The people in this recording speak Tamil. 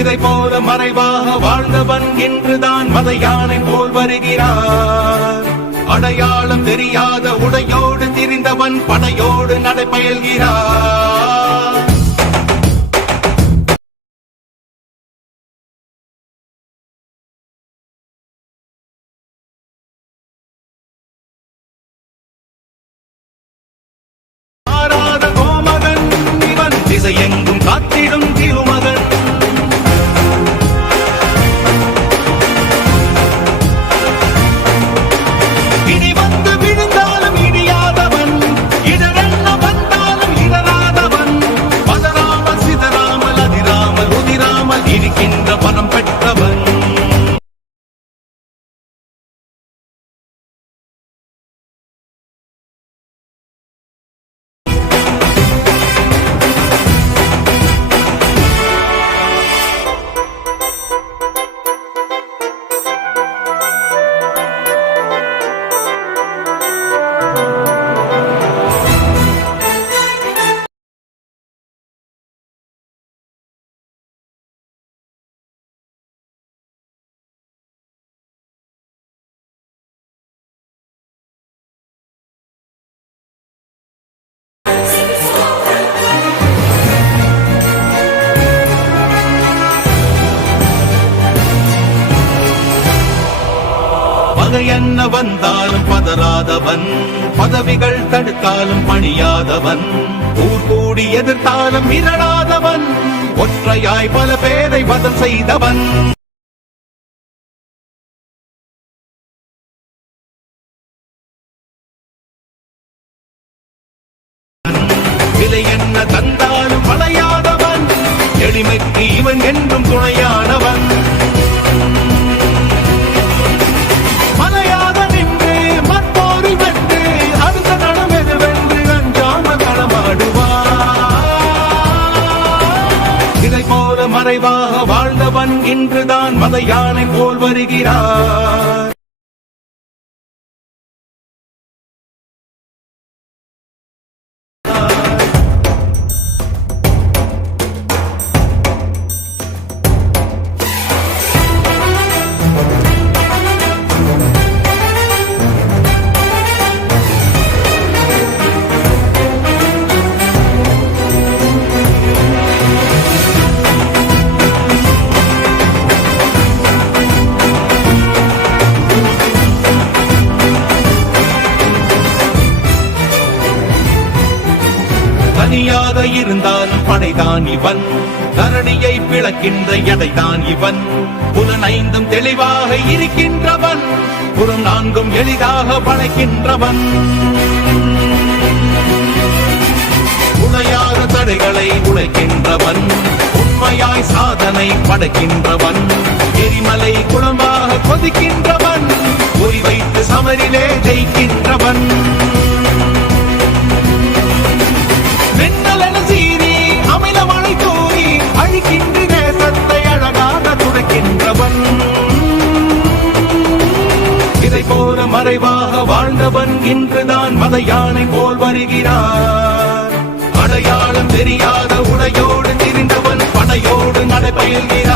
இதை போல மறைவாக வாழ்ந்தவன் இன்றுதான் மத யானை போல் வருகிறார். அடையாளம் தெரியாத உடையோடு திரிந்தவன் படையோடு நடைபயல்கிறார். மாறாத கோமகன் இவன், திசையெங்கும் காத்திடும் திருமகன். இனி வந்து விழுந்தாலும் இடியாதவன், இடரென்ன வந்தாலும் இடராதவன். பதறாமல் சிதறாமல் அதிராமல் உதிராமல் இருக்கின்ற பணம் பெற்றவன். பகை என்ன வந்தாலும் பதறாதவன், பதவிகள் தடுத்தாலும் பணியாதவன், ஊர் கூடி எதிர்த்தாலும் மிரளாதவன், ஒற்றையாய் பல பேரை வதம் செய்தவன். விலை என்ன தந்தாலும் வளையாதவன், எளிமைக்கு இவன் என்றும் துணையானவன். மறைவாக வாழ்ந்தவன் இன்றுதான் மத யானை போல் வருகிறார். தனியாக இருந்தாலும் படைதான் இவன், தரணியை பிளக்கின்ற எடைதான் இவன். புலனைந்தும் தெளிவாக இருக்கின்றவன், புறம் நான்கும் எளிதாக படைக்கின்றவன். உடையாத தடைகளை உடைக்கின்றவன், உண்மையாய் சாதனை படைக்கின்றவன். எரிமலை குளமாக கொதிக்கின்றவன், குறி வைத்து சமரிலே ஜெயிக்கின்றவன். மறைவாக வாழ்ந்தவன் இன்றுதான் மத யானை போல் வருகிறார். அடையாளம் தெரியாத உடையோடு திரிந்தவன் படையோடு நடைபயல்கிறார்.